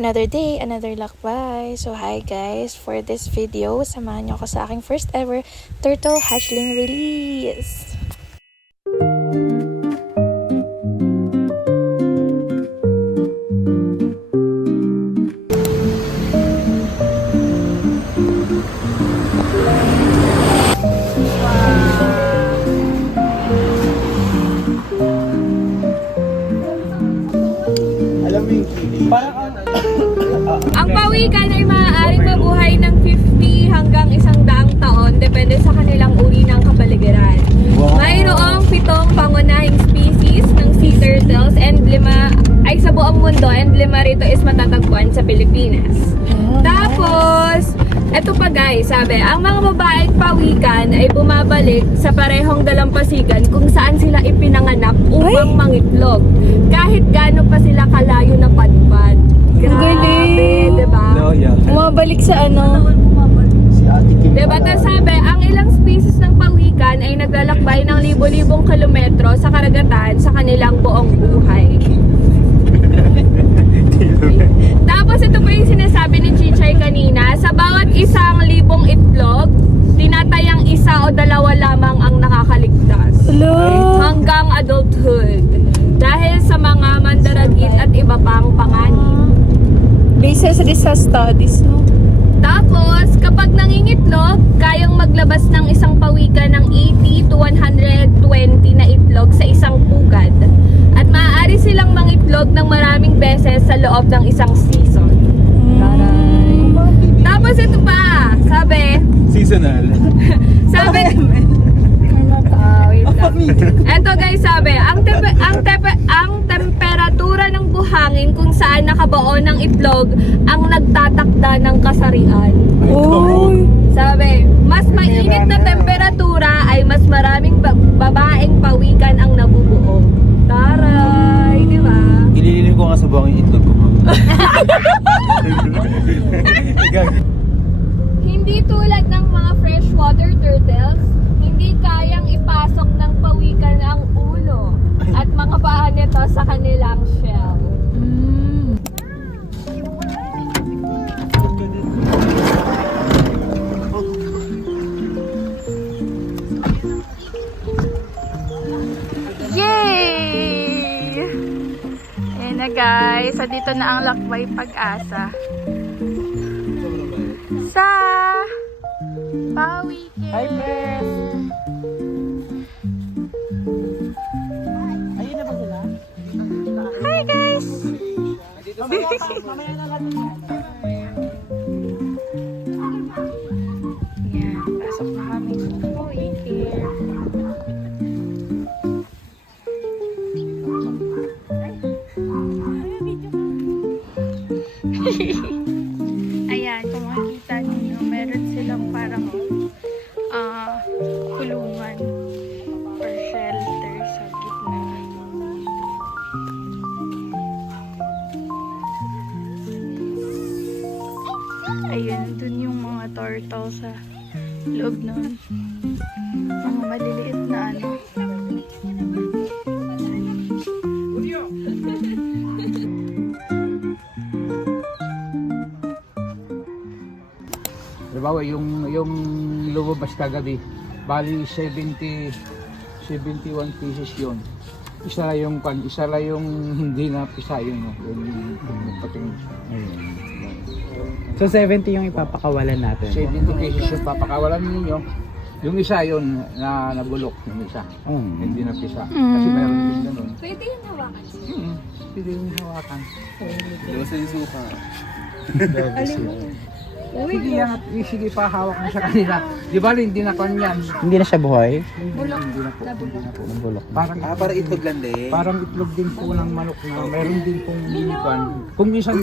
Another day, another lakbay. So hi guys, for this video, samahan niyo ako sa aking first ever turtle hatchling release. Ang pawikan ay maaaring mabuhay ng 50 hanggang 100 taon depende sa kanilang uri ng kapaligiran. Mayroong 7 pangunahing species ng sea turtles and 5 ay sa buong mundo and 5 rito is matatagpuan sa Pilipinas. Tapos, eto pa guys, sabi, ang mga babaeng pawikan ay bumabalik sa parehong dalampasigan kung saan sila ipinanganak upang mangitlog. Kahit gaano pa sila kalayo na padpad. Grabe, diba? No, yeah. Bumabalik sa ano? Si Ate Kim Diba? Tapos sabi, ang ilang species ng pawikan ay naglalakbay ng libo-libong kilometro sa karagatan sa kanilang buong buhay. Tapos ito pa yung sinasabi ni Chichay kanina, sa bawat 1,000 itlog, tinatayang 1 o 2 lamang ang nakakaligtas. Hanggang adulthood. Dahil sa mga mandaragit at iba pang panganib. Based sa studies, no? Tapos, kapag nangingitlog, kayang maglabas ng isang pawikan ng 80 to 120 na itlog sa isang pugad. At maaari silang mangitlog ng maraming beses sa loob ng isang season. Taray. Tapos ito pa, sabi, Seasonal. sabi, wait lang. Eto guys, sabi, ang temperatura ng buhangin kung saan nakabuo ng itlog ang nagtatakda ng kasarian. Sabi, mas mainit na temperatura ay mas maraming babaeng pawikan ang nabubuo. Taray, di ba? Ilililim ko nga sa buhang yung itlog ko. Hindi tulad ng mga freshwater turtles, hindi kayang ipasok ng pawikan ang ulo at mga paa nito sa kanilang shell. Yay! Ayan na guys, so dito na ang Lakbay Pag-asa. Sa Pawikin. Hi, Beth! Ayun na ba sila? Hi guys! Yan, pasok na kami sa Pawikin. Ayan, kung makikita niyo, meron silang parang kulungan or shelter sa gitna. Ayun, dun yung mga turtle sa loob nun. Mga maliliit na ano. Halimbawa, yung lumabas kagabi, bali 71 pieces yun. Isa lang yung hindi na pisa yun, no? Yung pating. So 70 yung ipapakawalan natin. 70 pieces yung papakawalan ninyo. Yung isa yun na nabulok, yung isa. Hindi na pisa. Kasi meron din ganun. Pwede yung hawakan. Pwede yung hawakan. Dosa yung suka. Sige yan, sige pa hawak mo sa kanila. Di ba hindi na kon yan? Hindi na siya buhay? Hindi na po. Bulok. Parang itlog lang din. Parang itlog din po ng manok na meron din pong kwan. Kung minsan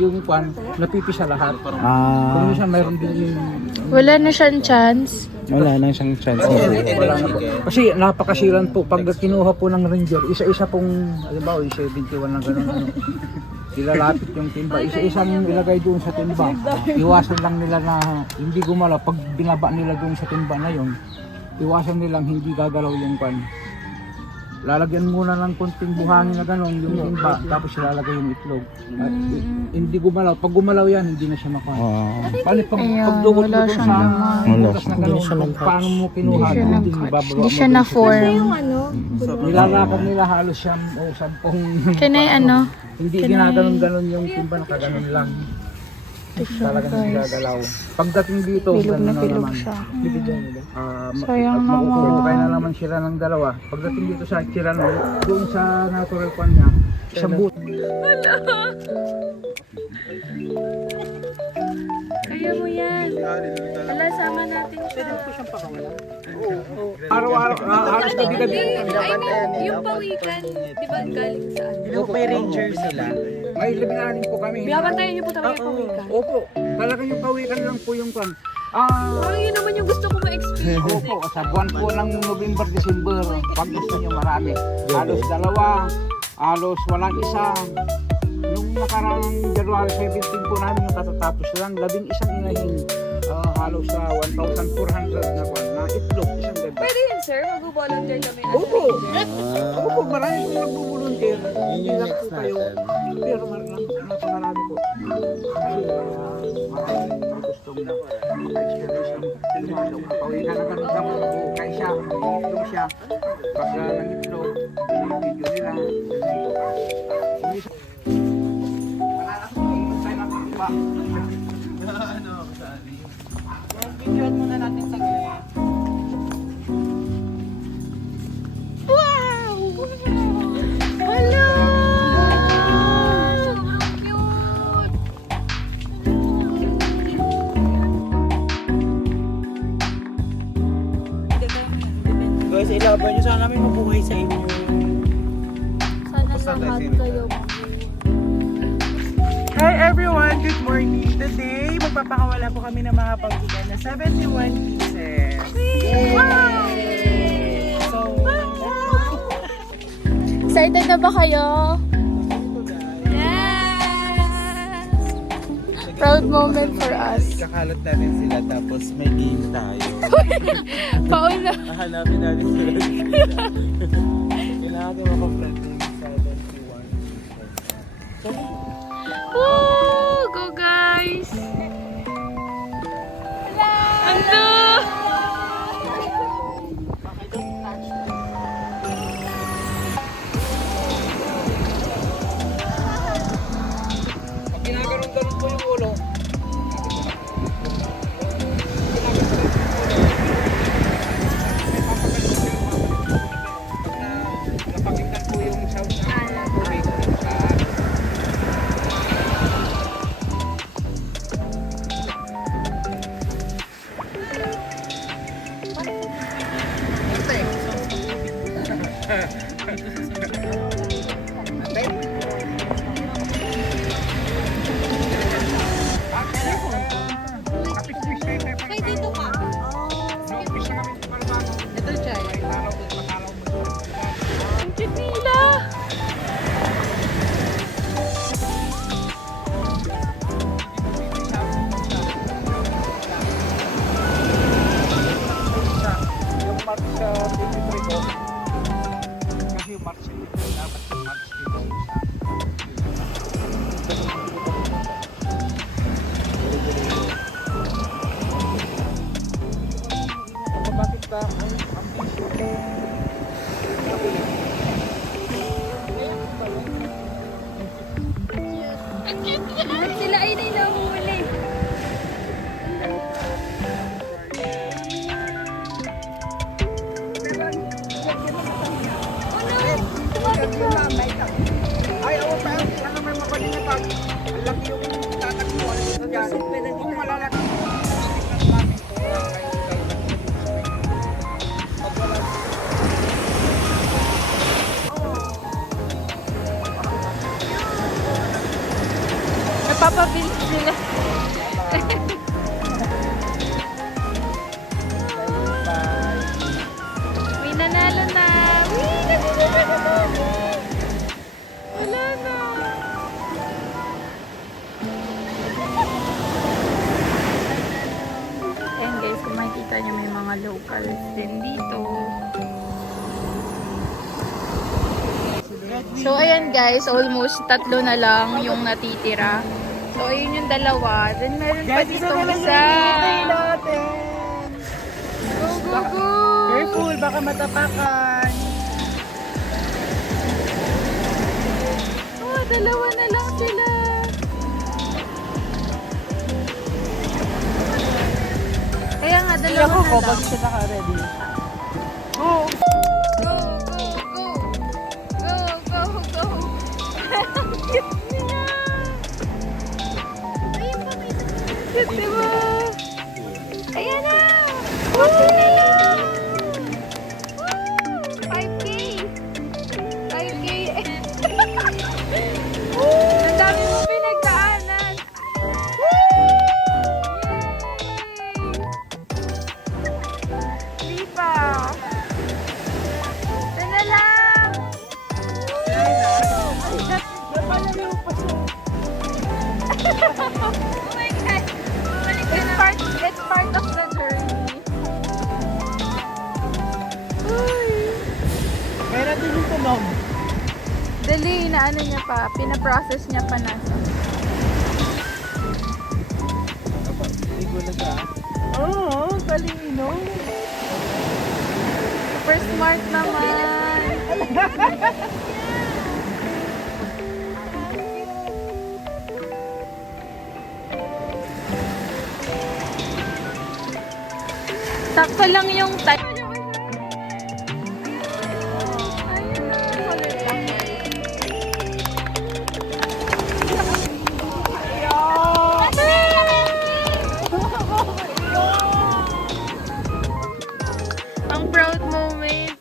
yung kwan, napipisa lahat. Kung minsan meron din yung... Wala na siyang chance. Wala nang siyang chance. Wala na po. Kasi napakasilan po. Pag kinuha po ng ranger, isa-isa pong, alam ba, 71 na gano'n. Ilalapit yung timba. Isa-isang ilagay doon sa timba. Iwasan lang nila na hindi gumalaw. Pag binaba nila doon sa timba na yun, iwasan nilang hindi gagalaw yung kwan. lalagyan muna ng konting buhangin na gano'n yung timba, tapos ilalagay yung itlog. At hindi gumalaw. Pag gumalaw yan, hindi na siya makuha. Pag dugot mo dun sa butas na gano'n, kung paano mo kinuha, hindi mo bababa. Hindi siya na-form. Yung ano, Nilalakad nila halos siyam o 10. Kanay ano? Hindi ginaganon-ganon yung timba, nakaganon lang. Talagang nagagalaw. Pagdating dito, Bilog na gano'n bilog naman. siya. At Sayang makukuha naman. na naman sila ng dalawa. Pagdating dito sa Chirano, doon sa natural pan niya, isang buto. kaya mo yan. Wala, sama natin siya. Araw-araw, halos gabi-gabi. I mean, yung pawikan, di ba galing saan? May ranger sila. May 16 po kami. Binabantayan niyo po talaga yung pawikan. Opo, talagang yung kawikan lang po yung pan. Parang yun naman yung gusto ko ma-experience. Opo, sa buwan po ng November, December, pag gusto niyo marami. Halos 2, halos walang isa. Nung nakarang January 17 po namin yung katatapos lang, 11 inahing halos sa 1,400 na kwan na itlog, isang gabi. Pwede yun, sir. Mag-volunteer kami as Opo. ranger. Opo, marami pong nagbo-volunteer. Hindi lang po kayo. Pero napakarami po. Kasi marami na gustong na maka-experience ng lumalong. Pawikan na ganun sa mga po. Kaya siya, itlog siya. Pagka ng itlog, video nila. Wala na po yung tayo ng iba. Videoan muna natin sa gawin. Wow! Hello! Sobrang cute! Guys, ilaban nyo sana may mabuhay sa inyo. Sana lahat kayo. Hi everyone! Good morning! Today, magpapakawala po kami ng mga panggigan na 71 pieces. So, Excited na ba kayo? Yes! Proud moment for us. Ikakalat natin sila tapos may game tayo. Pauna. Hahanapin natin sila. Kailangan ko maka-flat yung 71. Woo! Go guys! Ano? Pag ginaganon-ganon po yung ulo, napakinggan po yung sound ng tubig sa Ay, dito ka. Ito siya. Ang cute nila! Yung March 23 po. Kasi yung March 23 dapat yung March 23. Bakit ka? At sila ay nilahuli. Ay, awa pa. Ano may mapalimutan? Ang laki yung tatak mo. Ano sa dyan? Kung malalaki. Napapabilis sila. May nanalo na. Wee! Nanalo na. Wala na. Ayan guys, kung makikita nyo may mga locals din dito. So, ayan guys, almost 3 na lang yung natitira. So, ayun yung 2. Then, meron pa Guys, dito isa na lang isa. yung hinihintay natin. Go, go, go! Careful, baka matapakan. Oh, 2 na lang sila. Kaya nga, 2 na Ako ko, lang. pag sila ka ready. Go! Go, go, go! Go, go, go! Cute niya! Cute, diba? Ayan na! 2 na lang! Woo! 5K! 5K! Ang dami mo pinagdaanan! Yay! 3 pa! Ito na lang! Napalayo pa siya. Oh my God! It's part of the journey. Uy! Kaya natin yung tunog. Dali, inaano niya pa. Pinaprocess niya pa na. Ligo na siya. Oo, talino. Super smart naman. Sakto lang yung time. Ang proud moment.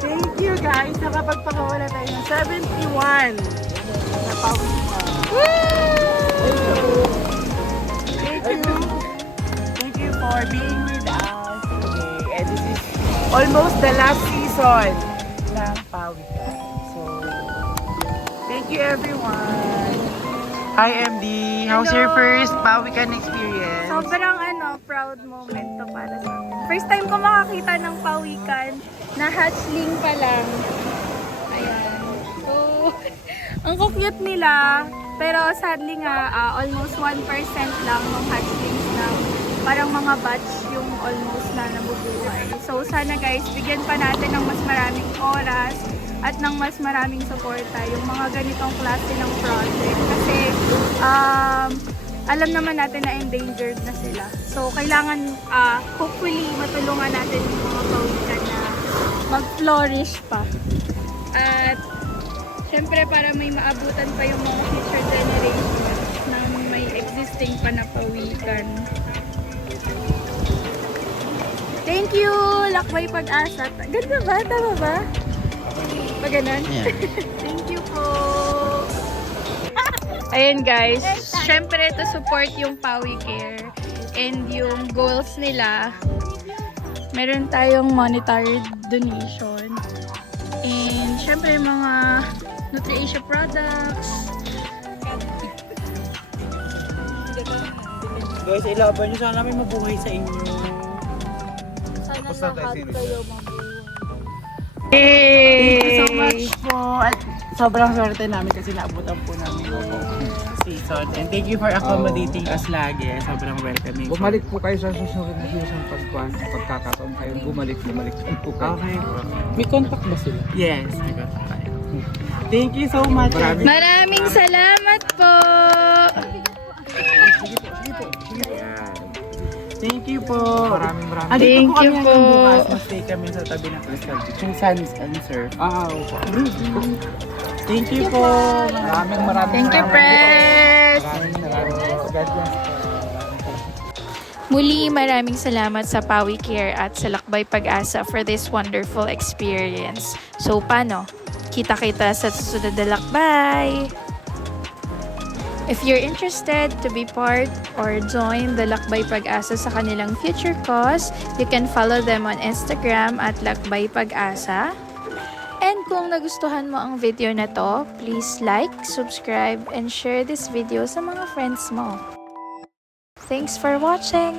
Thank you guys. Nakapagpakawala tayo ng 71. Napawin ka. Thank you. Thank you for being with us today. And this is almost the last season ng Pawikan. So, thank you everyone. Hi MD. How's your first Pawikan experience? Sobrang proud moment to para sa akin. First time ko makakita ng pawikan na hatchling pa lang. Ayan. So, ang cute nila. Pero sadly nga, almost 1% lang ng hatchlings na parang mga batch yung almost na nabubuhay. So, sana guys, bigyan pa natin ng mas maraming oras at ng mas maraming suporta yung mga ganitong klase ng project. Kasi, alam naman natin na endangered na sila. So, kailangan, hopefully, matulungan natin yung mga pawikan na mag-flourish pa. At, syempre, para may maabutan pa yung mga future generations na may existing pa na pawikan. Thank you! Lakbay Pag-asa. Ganda ba? Tama ba? Pag ganun? Yeah. Thank you po! Ayan guys, syempre to support yung Pawi Care and yung goals nila, meron tayong monetary donation and syempre mga Nutri-Asia products. Guys, ilaban nyo. Sana may mabuhay sa inyo. Sana lahat kayo mabuhay. Thank you so much po. At sobrang swerte namin kasi naabutan po namin yung season. And thank you for accommodating us lagi. Sobrang welcoming. Bumalik po kayo sa susunod na season pagkakataon kayo. Bumalik po kayo. Okay. May contact ba sila? Yes. Thank you so much. Maraming salamat po! Thank you po. Maraming. Thank po you kami po. hanggang bukas. Mag-stay kami sa tabi ng Crystal Beach. Yung Suns and Surf. Opo. Thank you po. Maraming. Thank you, salamat. Press! Maraming. God bless. Muli, maraming salamat sa Pawi Care at sa Lakbay Pag-asa for this wonderful experience. So, paano? Kita-kita sa susunod na lakbay! If you're interested to be part or join the Lakbay Pag-asa sa kanilang future cause, you can follow them on Instagram at Lakbay Pag-asa. And kung nagustuhan mo ang video na to, please like, subscribe, and share this video sa mga friends mo. Thanks for watching!